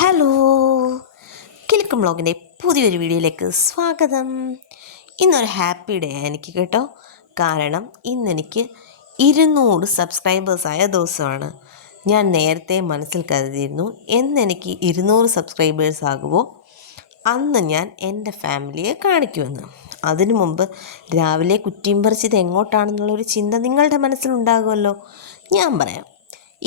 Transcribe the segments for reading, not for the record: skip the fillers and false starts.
Hello, Kilukkam വ്ളോഗിൻ്റെ പുതിയൊരു വീഡിയോയിലേക്ക് സ്വാഗതം. ഇന്നൊരു ഹാപ്പി ഡേ എനിക്ക് കേട്ടോ. കാരണം ഇന്നെനിക്ക് 200 സബ്സ്ക്രൈബേഴ്സായ ദിവസമാണ്. ഞാൻ നേരത്തെ മനസ്സിൽ കരുതിയിരുന്നു, എന്നെനിക്ക് 200 സബ്സ്ക്രൈബേഴ്സ് ആകുമോ അന്ന് ഞാൻ എൻ്റെ ഫാമിലിയെ കാണിക്കുമെന്ന്. അതിനു മുമ്പ് രാവിലെ കുറ്റിയും പറിച്ചത് എങ്ങോട്ടാണെന്നുള്ളൊരു ചിന്ത നിങ്ങളുടെ മനസ്സിലുണ്ടാകുമല്ലോ. ഞാൻ പറയാം.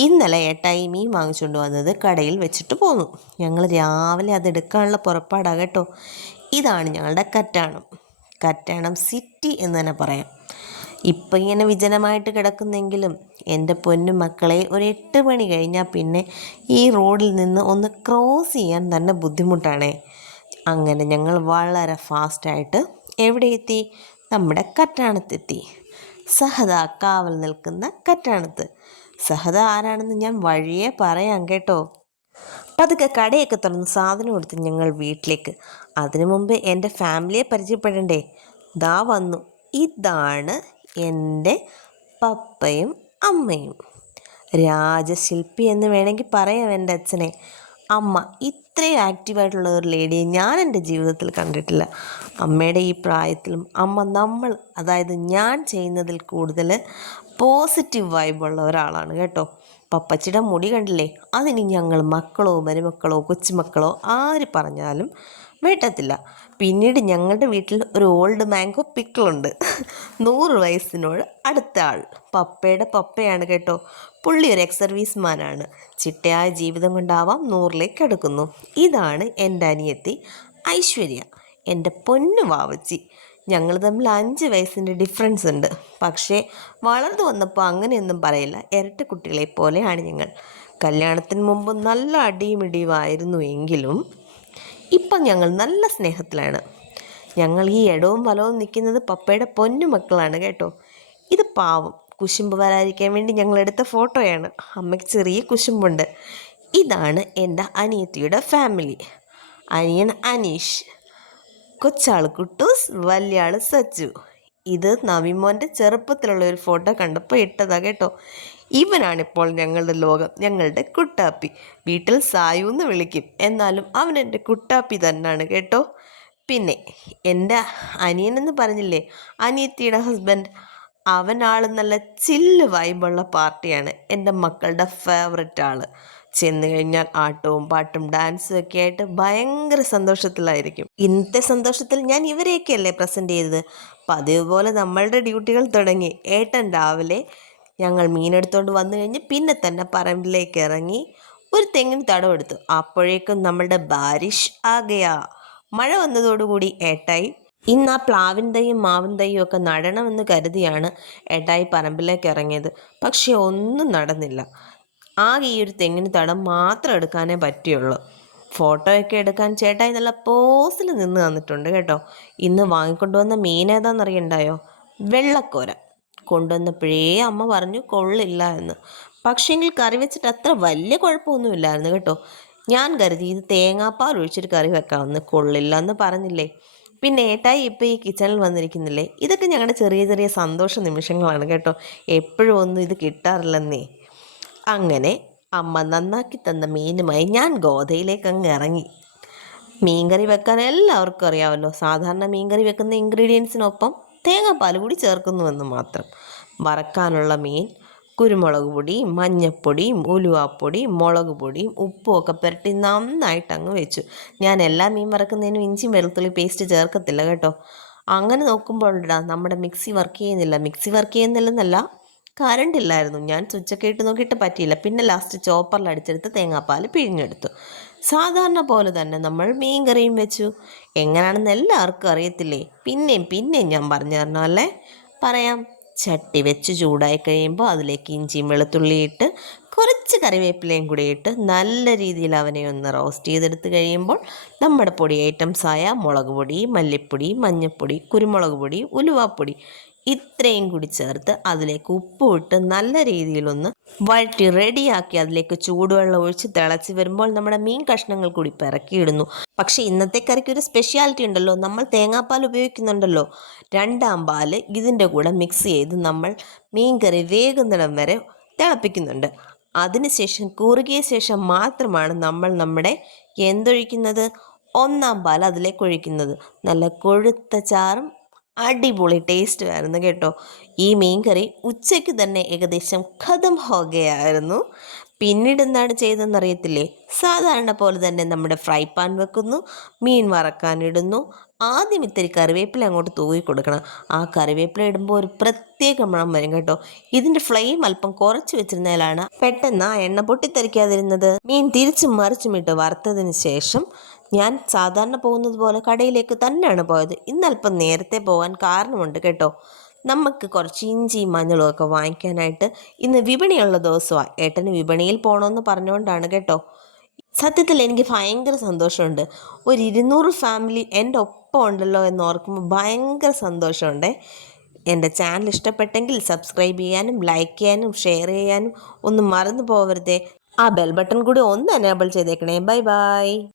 ഇന്നലെ ഏട്ടായി മീൻ വാങ്ങിച്ചുകൊണ്ട് വന്നത് കടയിൽ വെച്ചിട്ട് പോന്നു. ഞങ്ങൾ രാവിലെ അതെടുക്കാനുള്ള പുറപ്പാടാണ് കേട്ടോ. ഇതാണ് ഞങ്ങളുടെ കറ്റാണം സിറ്റി എന്ന് തന്നെ പറയാം. ഇപ്പം ഇങ്ങനെ വിജനമായിട്ട് കിടക്കുന്നെങ്കിലും എൻ്റെ പൊന്നു മക്കളെ, ഒരു 8 മണി കഴിഞ്ഞാൽ പിന്നെ ഈ റോഡിൽ നിന്ന് ഒന്ന് ക്രോസ് ചെയ്യാൻ തന്നെ ബുദ്ധിമുട്ടാണേ. അങ്ങനെ ഞങ്ങൾ വളരെ ഫാസ്റ്റായിട്ട് എവിടെ എത്തി? നമ്മുടെ കറ്റാണത്തെത്തി. സഹദ കാവൽ നിൽക്കുന്ന കറ്റാണത്ത്. സഹദ ആരാണെന്ന് ഞാൻ വഴിയേ പറയാം കേട്ടോ. പതുക്കെ കടയൊക്കെ തുറന്ന് സാധനം കൊടുത്ത് ഞങ്ങൾ വീട്ടിലേക്ക്. അതിനു മുമ്പ് എൻ്റെ ഫാമിലിയെ പരിചയപ്പെടണ്ടേ? ദാ വന്നു. ഇതാണ് എൻ്റെ പപ്പയും അമ്മയും. രാജശില്പി എന്ന് വേണമെങ്കിൽ പറയാം എൻ്റെ അച്ഛനെ. അമ്മ ഇത്രയും ആക്റ്റീവായിട്ടുള്ള ഒരു ലേഡിയെ ഞാൻ എൻ്റെ ജീവിതത്തിൽ കണ്ടിട്ടില്ല. അമ്മയുടെ ഈ പ്രായത്തിലും അമ്മ അതായത് ഞാൻ ചെയ്യുന്നതിൽ കൂടുതൽ പോസിറ്റീവ് വൈബുള്ള ഒരാളാണ് കേട്ടോ. പപ്പച്ചിയുടെ മുടി കണ്ടില്ലേ? അതിന് ഞങ്ങൾ മക്കളോ മരുമക്കളോ കൊച്ചുമക്കളോ ആര് പറഞ്ഞാലും വെട്ടത്തില്ല. പിന്നീട് ഞങ്ങളുടെ വീട്ടിൽ ഒരു ഓൾഡ് മാംഗോ പിക്കിളുണ്ട്. 100 വയസ്സിനോട് അടുത്ത ആൾ. പപ്പയുടെ പപ്പയാണ് കേട്ടോ. പുള്ളി ഒരു എക്സ് സർവീസ്മാനാണ്. ചിട്ടയായ ജീവിതം കൊണ്ടാവാം 100ലേക്ക് അടുക്കുന്നു. ഇതാണ് എൻ്റെ അനിയത്തി ഐശ്വര്യ, എൻ്റെ പൊന്നു വാവച്ചി. ഞങ്ങൾ തമ്മിൽ 5 വയസ്സിൻ്റെ ഡിഫറൻസ് ഉണ്ട്. പക്ഷേ വളർന്നു വന്നപ്പോൾ അങ്ങനെയൊന്നും പറയില്ല. ഇരട്ട കുട്ടികളെ പോലെയാണ് ഞങ്ങൾ. കല്യാണത്തിന് മുമ്പ് നല്ല അടിയും ഇടിയുമായിരുന്നു എങ്കിലും ഇപ്പം ഞങ്ങൾ നല്ല സ്നേഹത്തിലാണ്. ഞങ്ങൾ ഈ ഇടവും വലവും നിൽക്കുന്നത് പപ്പയുടെ പൊന്നു മക്കളാണ് കേട്ടോ. ഇത് പാവം കുശുമ്പ് വരാതിരിക്കാൻ വേണ്ടി ഞങ്ങളെടുത്ത ഫോട്ടോയാണ്. അമ്മയ്ക്ക് ചെറിയ കുശുമ്പുണ്ട്. ഇതാണ് എൻ്റെ അനിയത്തിയുടെ ഫാമിലി. അനിയൻ അനീഷ്, കൊച്ചാൾ കുട്ടൂസ്, വലിയ ആൾ സച്ചു. ഇത് നവിമോൻ്റെ ചെറുപ്പത്തിലുള്ള ഒരു ഫോട്ടോ കണ്ടപ്പോൾ ഇട്ടതാ കേട്ടോ. ഇവനാണിപ്പോൾ ഞങ്ങളുടെ ലോകം, ഞങ്ങളുടെ കുട്ടാപ്പി. വീട്ടിൽ സായു എന്ന് വിളിക്കും, എന്നാലും അവൻ എൻ്റെ കുട്ടാപ്പി തന്നെയാണ് കേട്ടോ. പിന്നെ എൻ്റെ അനിയനെന്ന് പറഞ്ഞില്ലേ, അനിയത്തിയുടെ ഹസ്ബൻഡ്, അവൻ നല്ല ചില്ല് വൈബുള്ള പാർട്ടിയാണ്. എൻ്റെ മക്കളുടെ ഫേവററ്റ് ആൾ. ചെന്ന് കഴിഞ്ഞാൽ ആട്ടവും പാട്ടും ഡാൻസും ഒക്കെ ആയിട്ട് ഭയങ്കര സന്തോഷത്തിലായിരിക്കും. ഇന്നത്തെ സന്തോഷത്തിൽ ഞാൻ ഇവരെയൊക്കെയല്ലേ പ്രസൻറ്റ് ചെയ്തത്. പതിവ് പോലെ നമ്മളുടെ ഡ്യൂട്ടികൾ തുടങ്ങി. ഏട്ടൻ രാവിലെ ഞങ്ങൾ മീനെടുത്തുകൊണ്ട് വന്നു കഴിഞ്ഞ് പിന്നെ തന്നെ പറമ്പിലേക്ക് ഇറങ്ങി ഒരു തെങ്ങിന് തടവെടുത്തു. അപ്പോഴേക്കും നമ്മളുടെ ബാരിഷ് ആകയാ. മഴ വന്നതോടുകൂടി ഏട്ടായി ഇന്ന് ആ പ്ലാവിൻ തൈയും മാവിൻ തൈയും ഒക്കെ നടണമെന്ന് കരുതിയാണ് ഏട്ടായി പറമ്പിലേക്ക് ഇറങ്ങിയത്. പക്ഷെ ഒന്നും നടന്നില്ല. ആകെ ഈ ഒരു തെങ്ങിന് തടം മാത്രം എടുക്കാനേ പറ്റിയുള്ളൂ. ഫോട്ടോയൊക്കെ എടുക്കാൻ ചേട്ടായി നല്ല പോസിൽ നിന്ന് തന്നിട്ടുണ്ട് കേട്ടോ. ഇന്ന് വാങ്ങിക്കൊണ്ടുവന്ന മീൻ ഏതാണെന്നറിയണ്ടായോ? വെള്ളക്കോര. കൊണ്ടുവന്നപ്പോഴേ അമ്മ പറഞ്ഞു കൊള്ളില്ല എന്ന്. പക്ഷേങ്കിൽ കറി വെച്ചിട്ട് അത്ര വലിയ കുഴപ്പമൊന്നുമില്ലായിരുന്നു കേട്ടോ. ഞാൻ കരുതി ഇത് തേങ്ങാപ്പാൽ ഒഴിച്ചൊരു കറി വെക്കാമെന്ന്. കൊള്ളില്ല എന്ന് പറഞ്ഞില്ലേ. പിന്നെ ഏട്ടായി ഇപ്പോൾ ഈ കിച്ചണിൽ വന്നിരിക്കുന്നില്ലേ. ഇതൊക്കെ ഞങ്ങളുടെ ചെറിയ ചെറിയ സന്തോഷ നിമിഷങ്ങളാണ് കേട്ടോ. എപ്പോഴും ഒന്നും ഇത് കിട്ടാറില്ലെന്നേ. അങ്ങനെ അമ്മ നന്നാക്കി തന്ന മീനുമായി ഞാൻ ഗോതയിലേക്ക് അങ്ങ് ഇറങ്ങി. മീൻകറി വെക്കാൻ എല്ലാവർക്കും അറിയാമല്ലോ. സാധാരണ മീൻകറി വെക്കുന്ന ഇൻഗ്രീഡിയൻസിനൊപ്പം തേങ്ങാപ്പാൽ കൂടി ചേർക്കുന്നുവെന്ന് മാത്രം. വറക്കാനുള്ള മീൻ കുരുമുളക് പൊടിയും മഞ്ഞപ്പൊടിയും ഉലുവാപ്പൊടിയും മുളക് പൊടിയും ഉപ്പും ഒക്കെ പുരട്ടി നന്നായിട്ട് അങ്ങ് വെച്ചു. ഞാൻ എല്ലാ മീൻ വറക്കുന്നതിനും ഇഞ്ചിയും വെളുത്തുള്ളി പേസ്റ്റ് ചേർക്കത്തില്ല കേട്ടോ. അങ്ങനെ നോക്കുമ്പോൾ നമ്മുടെ മിക്സി വർക്ക് ചെയ്യുന്നില്ലെന്നല്ല, കറണ്ട് ഇല്ലായിരുന്നു. ഞാൻ സ്വിച്ചൊക്കെ ഇട്ട് നോക്കിയിട്ട് പറ്റിയില്ല. പിന്നെ ലാസ്റ്റ് ചോപ്പറിൽ അടിച്ചെടുത്ത് തേങ്ങാപ്പാൽ പിഴിഞ്ഞെടുത്തു. സാധാരണ പോലെ തന്നെ നമ്മൾ മീൻ കറിയും വെച്ചു. എങ്ങനെയാണെന്ന് എല്ലാവർക്കും അറിയത്തില്ലേ. പിന്നെയും ഞാൻ പറഞ്ഞു തരണോ അല്ലേ? പറയാം. ചട്ടി വെച്ച് ചൂടായി കഴിയുമ്പോൾ അതിലേക്ക് ഇഞ്ചിയും വെളുത്തുള്ളി ഇട്ട് കുറച്ച് കറിവേപ്പിലയും കൂടി ഇട്ട് നല്ല രീതിയിൽ അവനെ ഒന്ന് റോസ്റ്റ് ചെയ്തെടുത്ത് കഴിയുമ്പോൾ നമ്മുടെ പൊടി ഐറ്റംസായ മുളക് പൊടി, മല്ലിപ്പൊടി, മഞ്ഞൾപ്പൊടി, കുരുമുളക് പൊടി, ഉലുവാപ്പൊടി ഇത്രയും കൂടി ചേർത്ത് അതിലേക്ക് ഉപ്പ് ഇട്ട് നല്ല രീതിയിലൊന്ന് വഴറ്റി റെഡിയാക്കി അതിലേക്ക് ചൂടുവെള്ളം ഒഴിച്ച് തിളച്ച് വരുമ്പോൾ നമ്മുടെ മീൻ കഷ്ണങ്ങൾ കൂടി പിറക്കിയിടുന്നു. പക്ഷേ ഇന്നത്തെ കറിക്ക് ഒരു സ്പെഷ്യാലിറ്റി ഉണ്ടല്ലോ. നമ്മൾ തേങ്ങാപ്പാൽ ഉപയോഗിക്കുന്നുണ്ടല്ലോ. 2ാം പാല് ഇതിൻ്റെ കൂടെ മിക്സ് ചെയ്ത് നമ്മൾ മീൻ കറി വേകുന്നിടം വരെ തിളപ്പിക്കുന്നുണ്ട്. അതിനുശേഷം കുറുകിയ ശേഷം മാത്രമാണ് നമ്മൾ നമ്മുടെ എന്തൊഴിക്കുന്നത്, ഒന്നാം പാൽ അതിലേക്ക് ഒഴിക്കുന്നത്. നല്ല കൊഴുത്ത ചാറും അടിപൊളി ടേസ്റ്റ് ആയിരുന്നു കേട്ടോ. ഈ മീൻകറി ഉച്ചയ്ക്ക് തന്നെ ഏകദേശം ഖതം ഹോകയായിരുന്നു. പിന്നീട് എന്താണ് ചെയ്തതെന്നറിയത്തില്ലേ? സാധാരണ പോലെ തന്നെ നമ്മുടെ ഫ്രൈ പാൻ വെക്കുന്നു, മീൻ വറക്കാനിടുന്നു. ആദ്യം ഇത്തിരി കറിവേപ്പില അങ്ങോട്ട് തൂവി കൊടുക്കണം. ആ കറിവേപ്പില ഇടുമ്പോൾ ഒരു പ്രത്യേക മണം വരും കേട്ടോ. ഇതിൻ്റെ ഫ്ലെയിം അല്പം കുറച്ച് വെച്ചിരുന്നതിലാണ് പെട്ടെന്ന് ആ എണ്ണ പൊട്ടിത്തെറിക്കാതിരുന്നത്. മീൻ തിരിച്ചും മറിച്ചും ഇട്ട് വറുത്തതിന് ശേഷം ഞാൻ സാധാരണ പോകുന്നത് പോലെ കടയിലേക്ക് തന്നെയാണ് പോയത്. ഇന്നല്പം നേരത്തെ പോകാൻ കാരണമുണ്ട് കേട്ടോ. നമുക്ക് കുറച്ച് ഇഞ്ചിയും മഞ്ഞളും ഒക്കെ വാങ്ങിക്കാനായിട്ട് ഇന്ന് വിപണിയുള്ള ദിവസമാണ്. ഏട്ടന് വിപണിയിൽ പോകണമെന്ന് പറഞ്ഞുകൊണ്ടാണ് കേട്ടോ. സത്യത്തിൽ എനിക്ക് ഭയങ്കര സന്തോഷമുണ്ട്. ഒരു 200 ഫാമിലി എൻ്റെ ഒപ്പം ഉണ്ടല്ലോ എന്ന് ഓർക്കുമ്പോൾ ഭയങ്കര സന്തോഷമുണ്ട്. എൻ്റെ ചാനൽ ഇഷ്ടപ്പെട്ടെങ്കിൽ സബ്സ്ക്രൈബ് ചെയ്യാനും ലൈക്ക് ചെയ്യാനും ഷെയർ ചെയ്യാനും ഒന്നും മറന്നു പോകരുതേ. ആ ബെൽ ബട്ടൺ കൂടി ഒന്ന് എനേബിൾ ചെയ്തേക്കണേ. Bye bye.